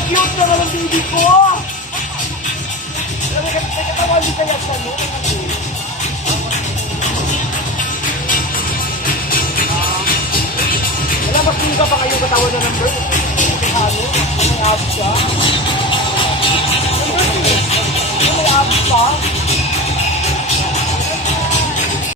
Ang cute naman ang baby ko! May katawan din kaya sa no? Wala, mas hindi ka pa kayong katawan na ng bird. Ano? May abs ka?